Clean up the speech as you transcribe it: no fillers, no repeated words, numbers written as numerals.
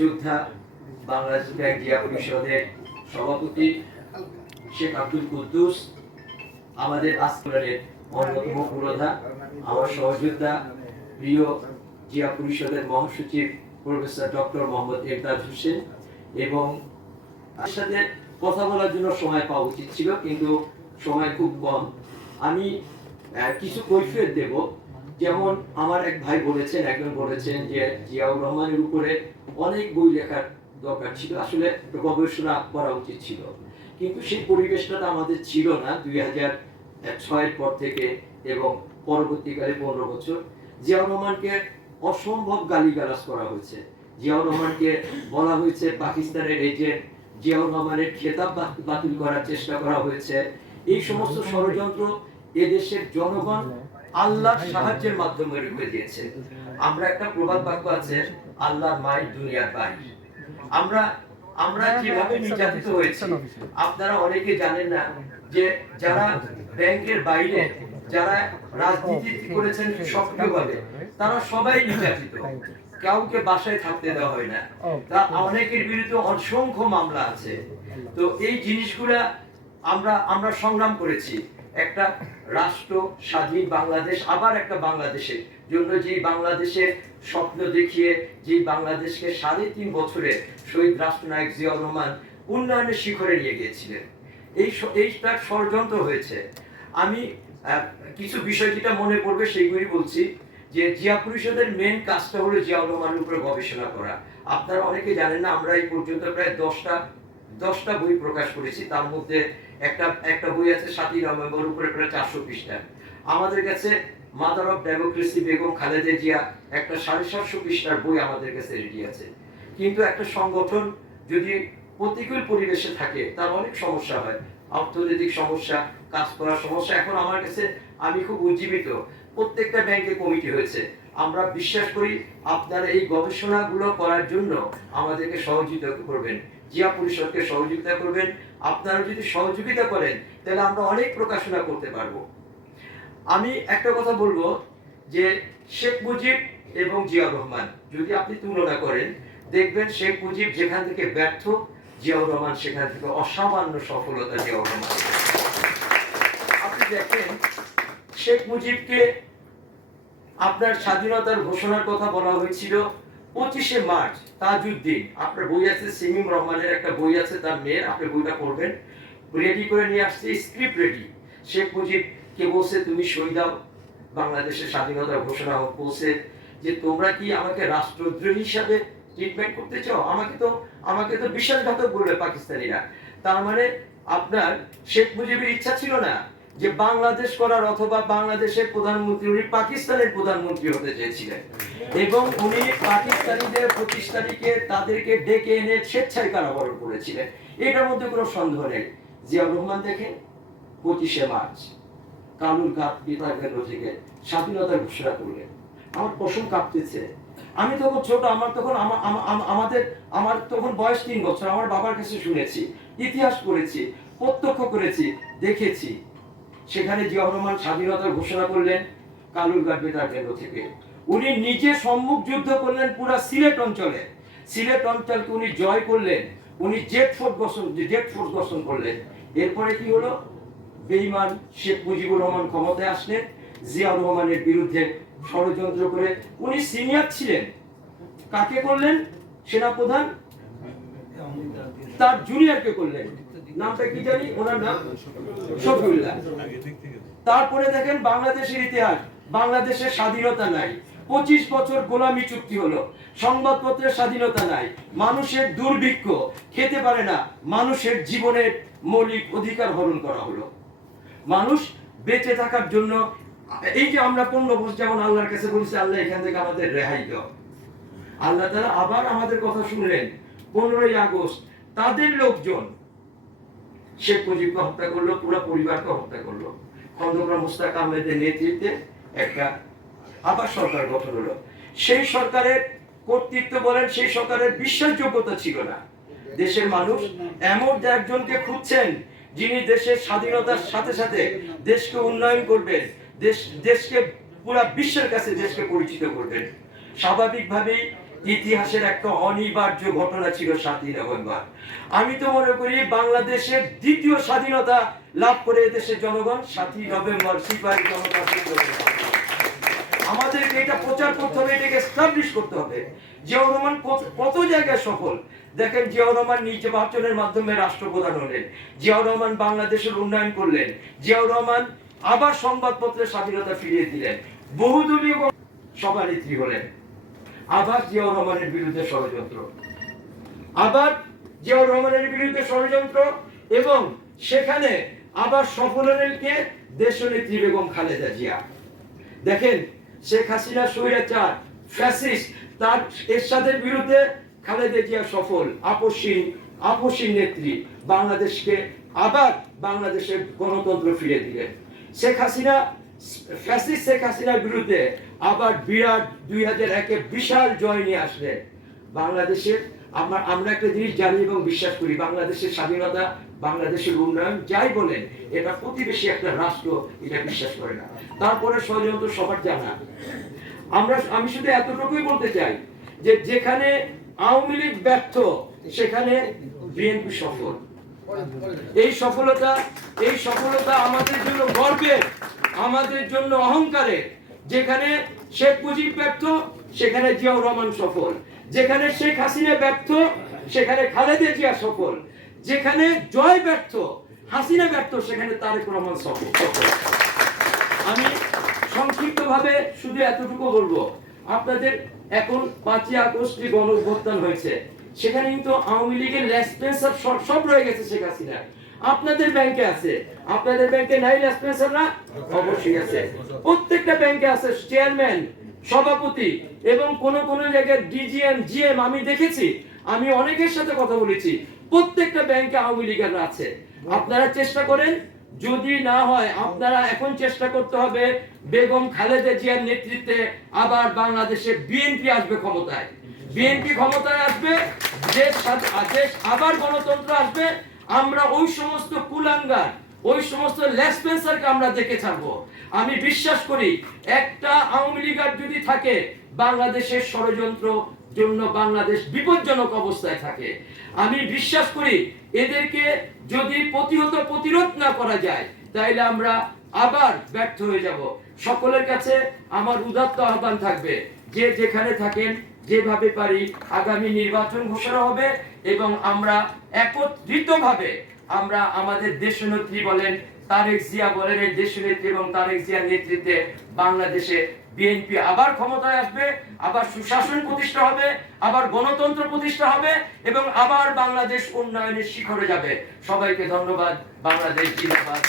যোদ্ধা বাংলাদেশ ব্যাংক জিয়া পরিষদের সভাপতি শেখ আব্দুল কুদ্দুস, আমাদের আজকের অন্যতম পুরোধা, আমার সহযোদ্ধা প্রিয় জিয়া পরিষদের মহাসচিব প্রফেসর ডক্টর মোহাম্মদ এরদাদ হোসেন, এবং তার সাথে কথা বলার জন্য সময় পাওয়া উচিত ছিল, কিন্তু সময় খুব কম। আমি কিছু কৈফিয়ত দেব। যেমন আমার এক ভাই বলেছেন, একজন বলেছেন যে জিয়াউর রহমানের উপরে অনেক বই লেখার দরকার ছিল, আসলে গবেষণা করা উচিত ছিল, কিন্তু সেই পরিবেশটা আমাদের ছিল না 2006-এর পর থেকে এবং পরবর্তীকালে 15 বছর। জিয়াউর রহমানকে অসম্ভব গালিগালাজ করা হয়েছে, জিয়াউর রহমানকে বলা হয়েছে পাকিস্তানের এজেন্ট, জিয়াউর রহমানের খেতাব বাতিল করার চেষ্টা করা হয়েছে। এই সমস্ত ষড়যন্ত্র এদেশের জনগণ আল্লাহর সাহায্যের মাধ্যমে রুখে দিয়েছে। আমরা একটা প্রবাদ বাক্য আছে, আল্লাহর মাই দুনিয়ার ভাই। আমরা যেভাবে নির্যাতিত হয়েছি, আপনারা অনেকে জানেন না যে যারা ব্যাংকের বাইরে যারা রাজনীতি করেছেন সক্রিয়ভাবে, তারা সবাই নির্যাতিত, কাউকে বাসায় থাকতে দেওয়া হয় না। তা অনেকের বিরুদ্ধে অসংখ্য মামলা আছে। তো এই জিনিসগুলা আমরা সংগ্রাম করেছি। একটা রাষ্ট্র স্বাধীন বাংলাদেশ, আবার একটা বাংলাদেশের জন্য যে বাংলাদেশের স্বপ্ন দেখিয়ে যে বাংলাদেশকে 3.5 বছরে শহীদ রাষ্ট্রনায়ক জিয়াউর রহমান উন্নয়নের শিখরে নিয়ে গিয়েছিলেন, এইটা ষড়যন্ত্র হয়েছে। আমি কিছু বিষয় যেটা মনে পড়বে সেইগুলি বলছি। যে জিয়া পরিষদের মেন কাজটা হলো জিয়াউর রহমানের উপরে গবেষণা করা। আপনারা অনেকে জানেন না, আমরা এই পর্যন্ত প্রায় 10টা বই প্রকাশ করেছি। তার মধ্যে একটা বই আছে 7ই নভেম্বর, উপরে প্রায় 400 পৃষ্ঠা। আমাদের কাছে mother of democracy Begum Khaleda Zia একটা 750 পৃষ্ঠার বই আমাদের কাছে রেডি আছে। কিন্তু একটা সংগঠন যদি প্রতিকূল পরিবেশে থাকে, তার অনেক সমস্যা হয়, অর্থনৈতিক সমস্যা, কাজ করার সমস্যা। এখন আমার কাছে আমি খুব উজ্জীবিত, প্রত্যেকটা ব্যাংকে কমিটি হয়েছে। আমরা বিশ্বাস করি আপনারা এই গবেষণাগুলো করার জন্য আমাদেরকে সহযোগিতা করবেন, জিয়া পরিষদকে সহযোগিতা করবেন। আপনারা যদি সহযোগিতা করেন তাহলে আমরা অনেক প্রকাশনা করতে পারবো। আমি একটা কথা বলবো যে শেখ মুজিব এবং জিয়াউর রহমান যদি আপনি তুলনা করেন, দেখবেন শেখ মুজিব যেখান থেকে ব্যর্থ, জিয়াউর রহমান সেখান থেকে অসামান্য সফলতা জিয়াউর রহমান। আপনি দেখেন শেখ মুজিবকে আপনার স্বাধীনতার ঘোষণার কথা বলা হয়েছিল 25শে মার্চ, তাজউদ্দিন, আপনার বই আছে, সিমিম রহমানের একটা বই আছে, তার মেয়ের, আপনি বইটা পড়বেন, রেডি করে নিয়ে আসছে, স্ক্রিপ্ট রেডি। শেখ মুজিব কে বলছে তুমি সই দাও, বাংলাদেশের স্বাধীনতার ঘোষণা বলছে যে তোমরা কি আমাকে রাষ্ট্রদ্রোহী হিসাবে ট্রিটমেন্ট করতে চাও, আমাকে তো বিশ্বাসঘাতক বলবে পাকিস্তানিরা। তার মানে আপনার শেখ মুজিবের ইচ্ছা ছিল না যে বাংলাদেশ করার, অথবা বাংলাদেশের প্রধানমন্ত্রী, উনি পাকিস্তানের প্রধানমন্ত্রী হতে চেয়েছিলেন, এবং উনি পাকিস্তানিদের 25 তারিখে তাদেরকে ডেকে এনে স্বেচ্ছায় কারাবরণ করেছিলেন, এটার মধ্যে কোনো সন্দেহ নেই। জিয়াউর রহমান দেখেন 25শে মার্চ কালুরঘাট বিমান কেন্দ্র থেকে স্বাধীনতার ঘোষণা করলেন। আমার পশম কাঁপতেছে। আমি তখন ছোট, আমার তখন বয়স 3 বছর। আমার বাবার কাছে শুনেছি, ইতিহাস পড়েছি, প্রত্যক্ষ করেছি, দেখেছি। সেখানে জিয়াউর রহমান স্বাধীনতার ঘোষণা করলেন কালুরঘাট বেতার কেন্দ্র থেকে। উনি নিজে সম্মুখ যুদ্ধ করলেন পুরা সিলেট অঞ্চলে, সিলেট অঞ্চলকে উনি জয় করলেন, উনি জেট ফোর্স গঠন করলেন। এরপরে কি হলো, বেঈমান শেখ মুজিবুর রহমান ক্ষমতায় আসলেন, জিয়াউর রহমানের বিরুদ্ধে ষড়যন্ত্র করে। উনি সিনিয়র ছিলেন, কাকে করলেন সেনাপ্রধান, তার জুনিয়রকে করলেন, নামটা কি জানি, ওনার নাম শফিউল্লাহ। তারপরে দেখেন বাংলাদেশের ইতিহাস, বাংলাদেশের স্বাধীনতা নাই, 25 বছর গোলামি চুক্তি হলো, সংবাদপত্রের স্বাধীনতা নাই, মানুষের দুর্ভিক্ষ, খেতে পারে না, মানুষের জীবনের মৌলিক অধিকার হরণ করা হলো। মানুষ বেঁচে থাকার জন্য এই যে আমরা 15 বছর যেমন আল্লাহর কাছে বলছি, আল্লাহ এখান থেকে আমাদের রেহাই দাও, আল্লাহ তাআলা আবার আমাদের কথা শুনলেন। 15ই আগস্ট তাদের লোকজন শেখ মুজিবকে হত্যা করলো, পুরো পরিবারকে হত্যা করলো। খন্দকার মোস্তাক আহমেদের নেতৃত্বে একটা আবার সরকার গঠন হলো। সেই সরকারের কর্তৃত্ব বলেন, সেই সরকারের বিশ্বাসযোগ্যতা ছিল না। দেশের মানুষ এমন একজনকে খুঁজছেন যিনি দেশের স্বাধীনতার সাথে সাথে দেশকে উন্নয়ন করবেন, দেশকে পুরো বিশ্বের কাছে দেশকে পরিচিত করবেন। স্বাভাবিকভাবেই ইতিহাসের একটা অনিবার্য ঘটনা ছিল 7ই নভেম্বর। আমি তো মনে করি বাংলাদেশের দ্বিতীয় স্বাধীনতা লাভ করে এদেশের জনগণ 7ই নভেম্বর সিপাহী জনতা বিপ্লবের মাধ্যমে। আমাদেরকে এটা প্রচার করতে হবে, এটাকে এস্টাবলিশ করতে হবে। জিয়াউর রহমান কত জায়গায় সফল দেখেন। জিয়াউর রহমান নির্বাচনের মাধ্যমে রাষ্ট্রপ্রধান হলেন, জিয়াউর রহমান বাংলাদেশের উন্নয়ন করলেন, জিয়াউর রহমান আবার সংবাদপত্রের স্বাধীনতা ফিরিয়ে দিলেন, বহুদলীয় সভানেত্রী হলেন। আবার জিয়াউর রহমানের বিরুদ্ধে ষড়যন্ত্র, আবার জিয়াউর রহমানের বিরুদ্ধে ষড়যন্ত্র, এবং সেখানে আবার সফল হলেন কে? দেশনেত্রী বেগম খালেদা জিয়া। দেখেন, শেখ হাসিনা স্বৈরাচার ফ্যাসিস্ট, তার এরশাদের বিরুদ্ধে খালেদা জিয়া সফল, আপসীন নেত্রী, বাংলাদেশকে আবার বাংলাদেশের গণতন্ত্র ফিরে দিলেন। শেখ হাসিনা ফ্যাসিস্ট শেখ হাসিনার বিরুদ্ধে আবার বিরাট 2001-এ বিশাল জয় নিয়ে আসলেন। বাংলাদেশের আমরা একটা জিনিস জানি এবং বিশ্বাস করি, বাংলাদেশের স্বাধীনতা, বাংলাদেশের উন্নয়ন, যাই বলেন, এটা প্রতিবেশী একটা রাষ্ট্র এটা বিশ্বাস করে না। তারপরে ষড়যন্ত্র সবার জানা। আমি শুধু এতটুকুই বলতে চাই যে যেখানে আওয়ামী লীগ ব্যর্থ সেখানে বিএনপি সফল। এই সফলতা আমাদের জন্য গর্বের, আমাদের জন্য অহংকারের। যেখানে শেখ মুজিব ব্যর্থ সেখানে জিয়াউর রহমান সফল, যেখানে শেখ হাসিনা ব্যর্থ সেখানে খালেদা জিয়া সফল, যেখানে জয় ব্যর্থ হাসিনা ব্যর্থ সেখানে তারেক রহমান সফল। আমি সংক্ষিপ্তভাবে শুধু এতটুকু বলবো, আপনাদের এখন 5ই আগস্ট যে গণ অভ্যুত্থান হয়েছে সেখানে কিন্তু আওয়ামী লীগের লেসপেন্সার সব রয়ে গেছে শেখ হাসিনা। আপনাদের ব্যাংকে আছে, আপনাদের ব্যাংকে নাই লেসপেন্সার না? অবশ্যই আছে, প্রত্যেকটা ব্যাংকে আছে চেয়ারম্যান, সভাপতি, এবং কোন জায়গায় ডিজিএম, জিএম আমি দেখেছি। আমি অনেকের সাথে কথা বলেছি, প্রত্যেকটা ব্যাংকে আওয়ামী লীগের আছে। আপনারা চেষ্টা করেন, যদি না হয় আপনারা এখন চেষ্টা করতে হবে বেগম খালেদা জিয়ার নেতৃত্বে আবার বাংলাদেশে বিএনপি আসবে ক্ষমতায়। বিএনপি ক্ষমতায় আসবে, দেশ আবার গণতন্ত্র আসবে। আমরা ওই সমস্ত কুলাঙ্গার, ওই সমস্ত লেসপেন্সারকে আমরা দেখে ছাড়বো। আমি বিশ্বাস করি একটা আওয়ামী লীগার যদি থাকে বাংলাদেশের ষড়যন্ত্র জন্য বাংলাদেশ বিপজ্জনক অবস্থায় থাকে। আমি বিশ্বাস করি এদেরকে যদি প্রতিরোধ না করা যায় তাহলে আমরা আবার ব্যর্থ হয়ে যাব। সকলের কাছে আমার উদাত্ত আহ্বান থাকবে, যে যেখানে থাকেন যেভাবে পারি আগামী নির্বাচন ঘোষণা হবে এবং আমরা একত্রিতভাবে আমরা আমাদের দেশনেত্রী বলেন, তারেক জিয়া বলেন, এই দেশনেত্রী এবং তারেক জিয়ার নেতৃত্বে বাংলাদেশে বিএনপি আবার ক্ষমতায় আসবে, আবার সুশাসন প্রতিষ্ঠা হবে, আবার গণতন্ত্র প্রতিষ্ঠা হবে এবং আবার বাংলাদেশ উন্নয়নের শিখরে যাবে। সবাইকে ধন্যবাদ। বাংলাদেশ জিন্দাবাদ।